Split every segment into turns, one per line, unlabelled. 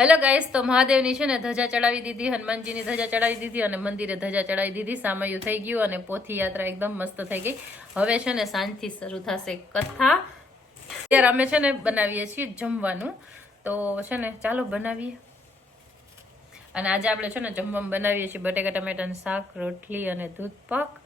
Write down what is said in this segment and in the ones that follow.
Hello guys, તો મહાદેવની છે ને ધજા ચડાવી દીધી, હનુમાનજીની ધજા ચડાવી દીધી અને મંદિરે ધજા ચડાવી દીધી, સામયું થઈ ગયું અને પોથી યાત્રા એકદમ મસ્ત થઈ ગઈ. હવે છે ને સાંજથી શરૂ થશે કથા. ત્યારે અમે છે ને બનાવીએ છીએ જમવાનું. તો છે ને ચાલો બનાવીએ. અને આજે આપણે છે ને જમવામાં બનાવીએ છીએ બટેકા, ટમેટાનું શાક, રોટલી અને દૂધ પાક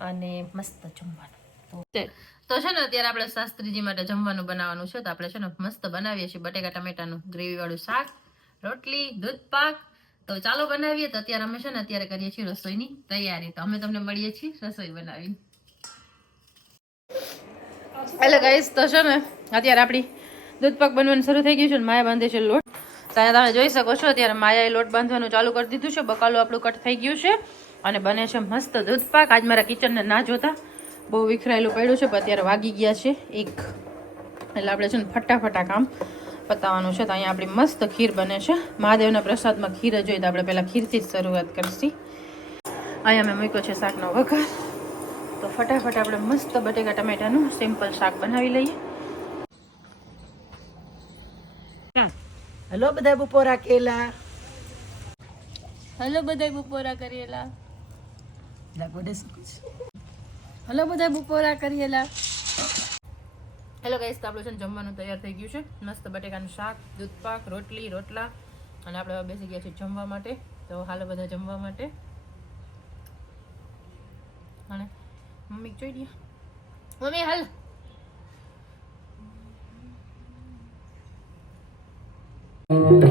અને મસ્ત જમવાનું. તો છે ને અત્યારે આપણે શાસ્ત્રીજી માટે જમવાનું બનાવવાનું છે, તો આપણે છે ને મસ્ત બનાવીએ છીએ બટેકા, ટમેટાનું ગ્રેવી વાળું શાક, રોટલી, દૂધ પાક. તો ચાલો બનાવીએ, તો અત્યારે અમે છે ને અત્યારે કરીએ છીએ રસોઈની તૈયારી. તો અમે તમને મળીએ છીએ રસોઈ બનાવી એટલે ગાઈસ તો છે ને અત્યારે આપણી દૂધ પાક બનવાનું શરૂ થઈ ગયું છે ને, માયા બાંધે છે લોટ. તો અહીંયા તમે જોઈ શકો છો, અત્યારે માયાએ લોટ બાંધવાનું ચાલુ કરી દીધું છે, બકાલું આપણું કટ થઈ ગયું છે. અને બને છે મસ્ત દૂધ પાક. આજ મારા કિચનને ના જોતા. બહુ વિખરાયેલું પડ્યું છે પણ અત્યારે વાગી ગયા છે એક. એટલે આપણે છે ને ફટાફટા કામ પતાવવાનું છે. તો અહીંયા આપણી મસ્ત ખીર બને છે. મહાદેવના પ્રસાદમાં ખીર જ હોય તો આપણે પહેલાં ખીરથી જ શરૂઆત કરશી. અહીંયા મેં મૂક્યો છે શાકનો વઘાર. તો ફટાફટ આપણે મસ્ત બટેકા ટમેટાનું સિમ્પલ શાક બનાવી લઈએ.
હલો બધા બપોરા કેલા?
હલો બધા બપોરા કરેલા.
લાગવડે શું?
હલો બધા, બપોરા કરીએલા હેલો ગાઈસ તો આપણું છે જમવાનું તૈયાર થઈ ગયું છે. મસ્ત બટેકાનું શાક, દૂધ પાક, રોટલી, રોટલા. અને આપણે બેસી ગયા છીએ જમવા માટે. તો હાલો બધા જમવા માટે. અને મમ્મી જોઈ દે મમ્મી, હાલ.
પેલા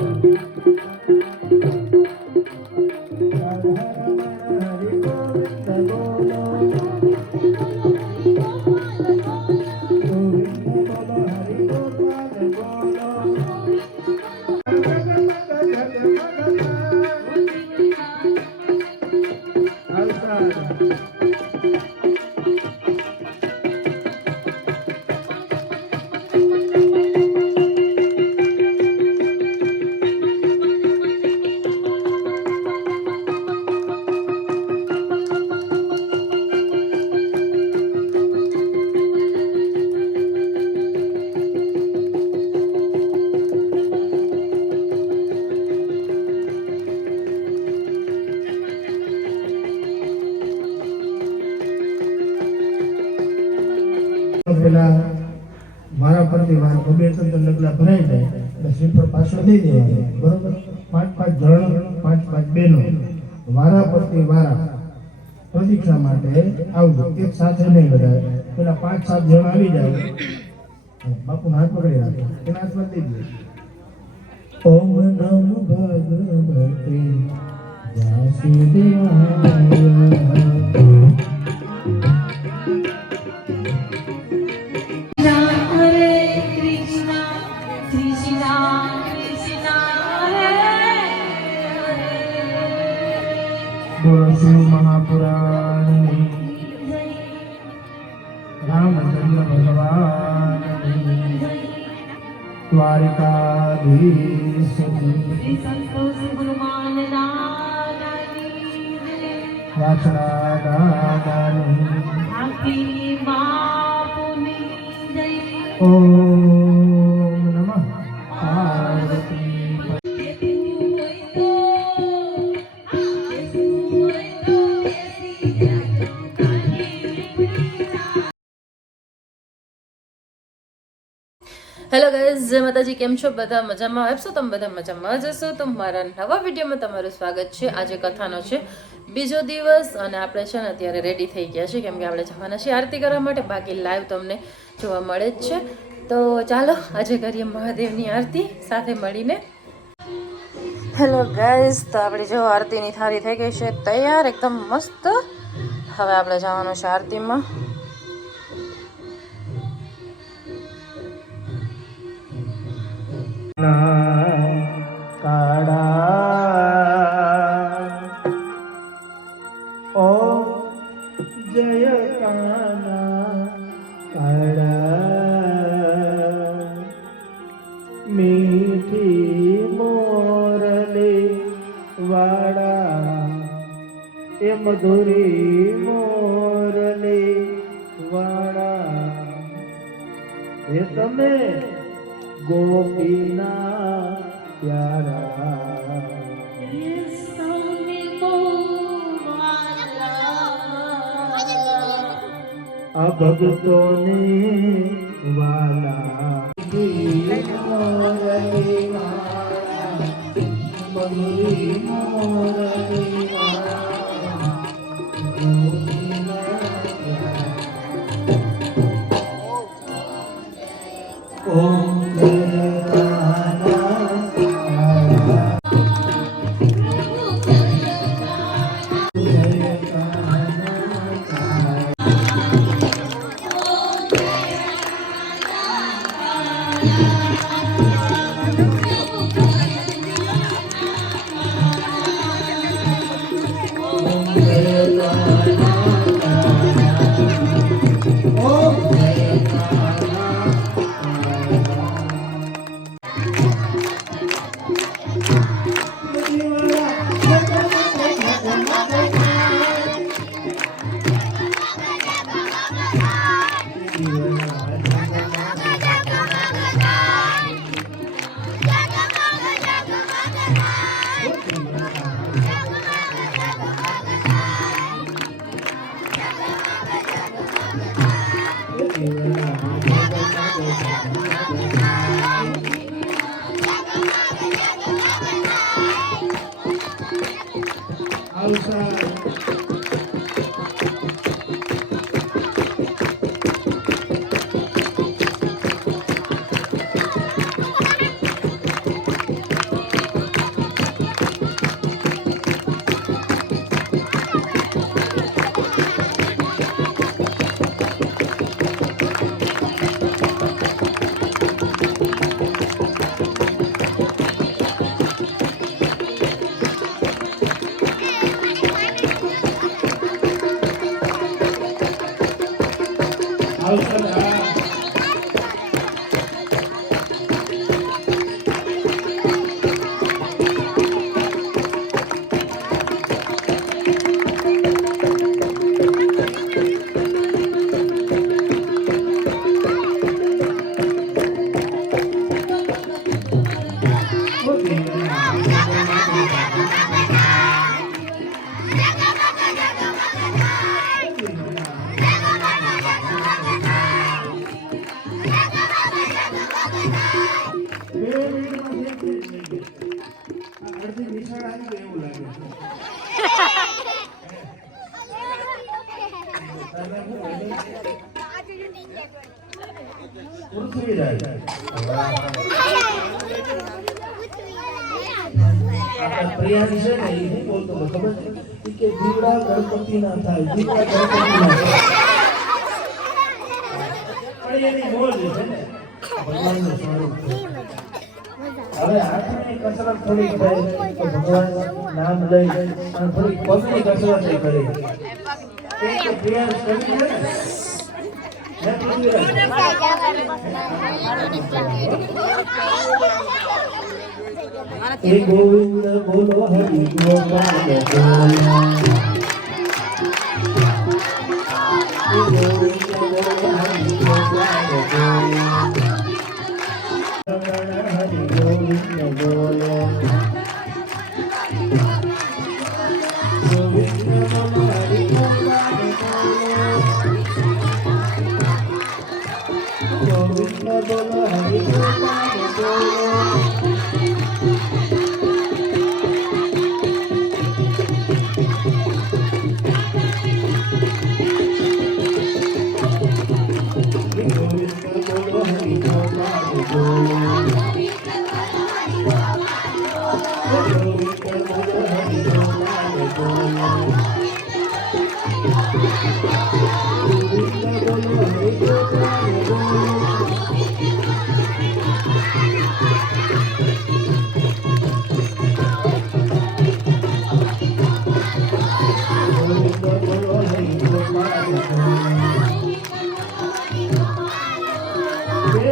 પરથી વાર બે ત્રણ ડગલા ભરાઈ જાય એટલે શ્રીફળ પાછો દઈ દેવાનો બરોબર? પાંચ પાંચ જણ પાંચ પાંચ બેનો. વારા પરથી વારા. પ્રતીક્ષા માટે આવજો. એક સાથે નહીં બધા પેલા પાંચ સાત જણ આવી જાય બાપુ હાથ પકડી રાખો એના હાથમાં દઈ દે ઓમ નમ ભગવતે. વાસુદેવાય शिव महापुराण रामचंद्र भगवान द्वारिकाधीश
वासना दादानी જય માતાજી કેમ છો? બધા મજામાં? આપશો તમે બધા મજામાં જ હશો? તો મારા નવા વિડીયોમાં તમારું સ્વાગત છે. આજે કથાનો છે બીજો દિવસ અને આપણે છે ને અત્યારે રેડી થઈ ગયા છે કેમ કે આપણે જવાના છીએ આરતી કરવા માટે. બાકી લાઈવ તમને જોવા મળે જ છે. તો ચાલો, આજે કરીએ મહાદેવની આરતી સાથે મળીને. હેલો ગાઈઝ તો આપણી જો આરતીની થાળી થઈ ગઈ છે તૈયાર, એકદમ મસ્ત. હવે આપણે જવાનું છે આરતીમાં.
મધુરી મોરલી વાળા. એ તમે ગોપીના પ્યારા આ ભક્તોને વાલા ઓમ આવસા દીવડા ગણપતિ ના થાય દીવડા ગણપતિ ના થાય. એની મોજ છે ને, ભગવાનનું સ્વરૂપ હવે હાથની કસરત થોડી થાય તો ભગવાન નામ લઈ અને થોડી પગની કસરત કરી કેમ કે કરી હે? ગોવિંદ બોલો હરિ ગોપાલ ગોવિંદ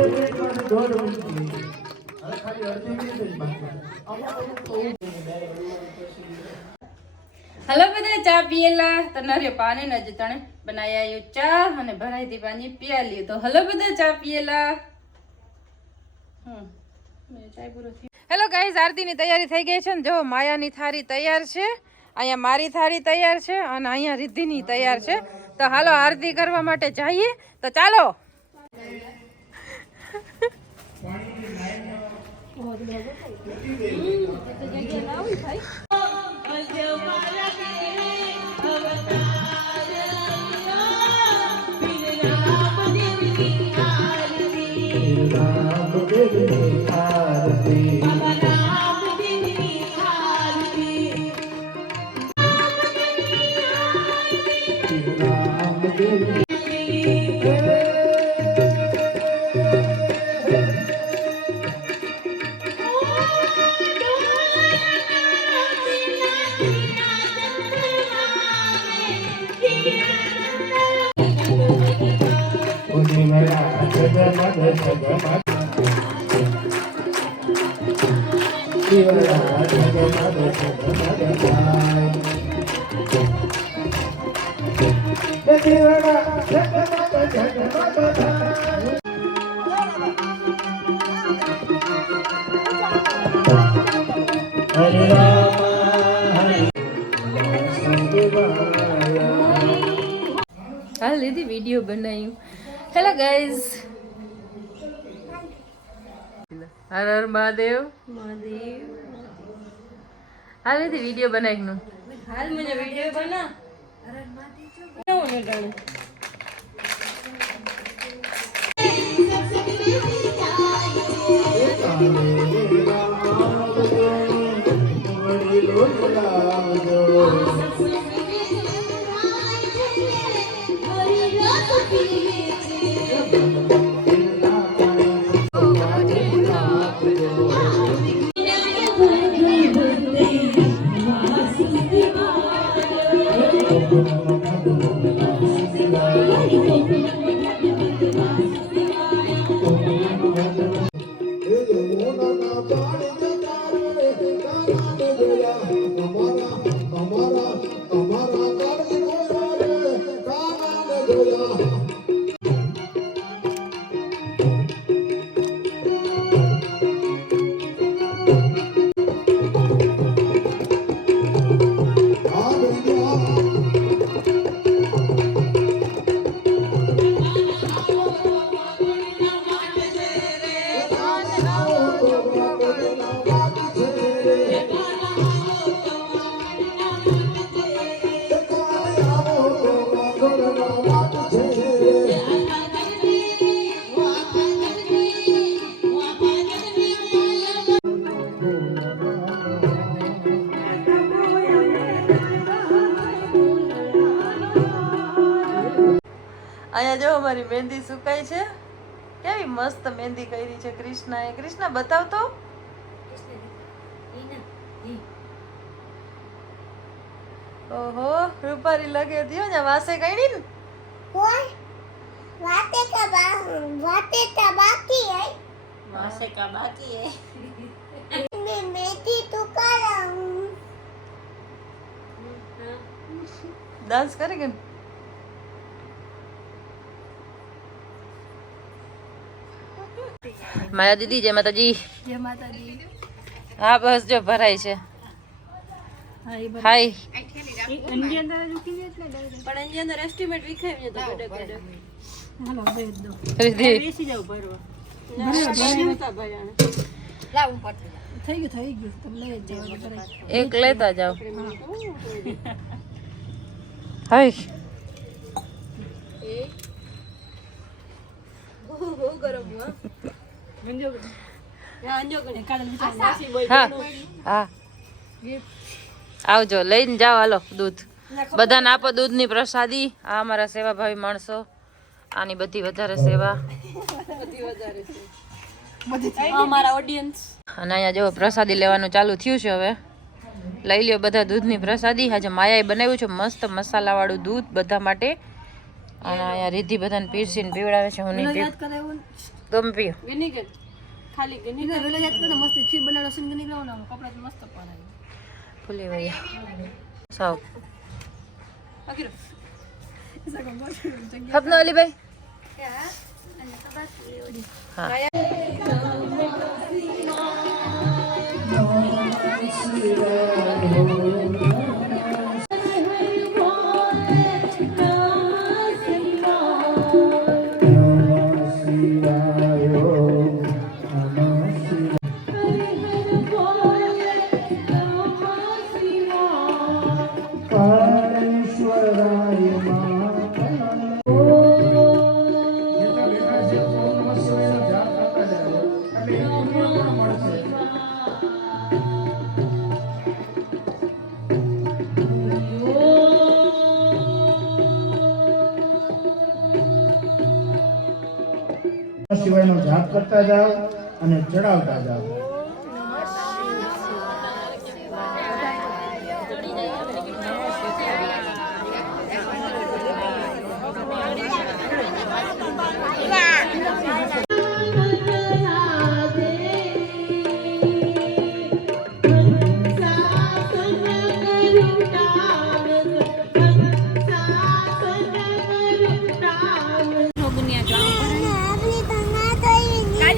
હલો બધા, ચા પીએલા? તનારે પાણી ન તણે બનાયા આવ્યો ચા અને ભરાઈ દી પાણી પીયા લ્યો તો હલો બધા, ચા પીએલા?
હેલો ગાઈઝ આરતીની તૈયારી થઈ ગઈ છે ને જો, માયાની થાળી તૈયાર છે, અહીંયા મારી થાળી તૈયાર છે અને અહીંયા રિદ્ધિની તૈયાર છે. તો હાલો આરતી કરવા માટે જઈએ. તો ચાલો. હાલ દીદી વીડિયો બનાવ્યું હેલો ગાઈઝ હર હર મહાદેવ. હાલ દીદી વીડિયો બનાવ્યું હાલ મને વીડિયો બના. અહીંયા જો મારી મહેંદી સુકાઈ છે? કેવી મસ્ત મહેંદી કરી છે કૃષ્ણાએ. કૃષ્ણ બતાવતો? ઓહો રૂપારી લગે દિયો ને વાસે કઈની ને?
કોઈ વાતે કા બા વાતે કા બાકી હે?
વાસે કા બાકી હે?
મે મેથી તો કરા હું
ડાન્સ કરે કે મારા દીદી જય માતાજી.
જય માતાજી.
હા બસ જો ભરાય છે. હાય.
એની અંદર રૂકી જાય એટલે direct.
પણ એની અંદર એસ્ટિમેટ વિખાવી તો
હાલો દે દો.
રીધી
બેસી જાવ ભરવા થઈ ગયું થઈ ગયું. તમે લઈ જ જાઓ ભરાય.
એક લેતા જાઓ. હાય. હા. આવજો લઈને જાઓ હાલો દૂધ. બધાને આપો દૂધની પ્રસાદી. આ અમારા સેવાભાવી માણસો. આની બધી વધારે સેવા.
અમારા ઓડિયન્સ
અને અહીંયા જો પ્રસાદી લેવાનું ચાલુ થયું છે હવે. લઈ લ્યો બધા દૂધની પ્રસાદી. આજે માયાએ બનાવ્યું છે મસ્ત મસાલાવાળું દૂધ બધા માટે. અને અહીંયા રીધિ બધાને પીરસીને પીવડાવે છે હું નહીં
યાદ
ગની
ગઈ. ખાલી ગની ગઈ. વેલા યાદ કરે મસ્ત ખીર બનાવડો છે ગની ગયો બનાવો કપડા તો મસ્ત પહેરાય
ભૂલી વયા સાવ. સપનો અલીભાઈ. હા.
સિવાયનો જાપ કરતા જાઓ અને ચડાવતા જાઓ.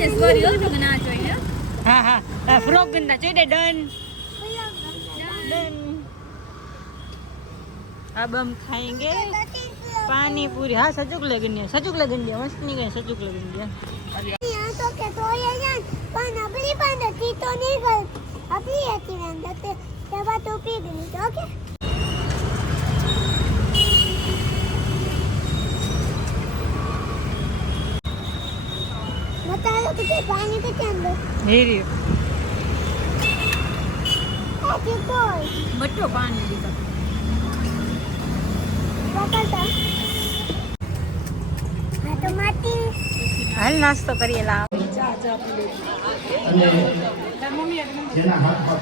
તો
હા હા ફ્રોક ગંદા ચોઈડે ડન अब हम खाएंगे पानी पूरी हाँ सचुक लगन है सचुक लगन है मस्त नहीं गए सचुक लगन है
यहाँ तो के तो ये जान पण आपली पण ती तो नाही करत आपली याची नंतर ते तेव्हा तो पी गेली ओके પકડતા હા તો માટી
હાલ નાસ્તો કરીએ લા
અને જેના હાથમાં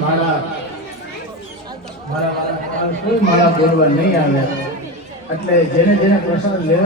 મારા મારા કોઈ માળા બોલવા નહીં આવ્યા એટલે જેને જેને પ્રસાદ લેવા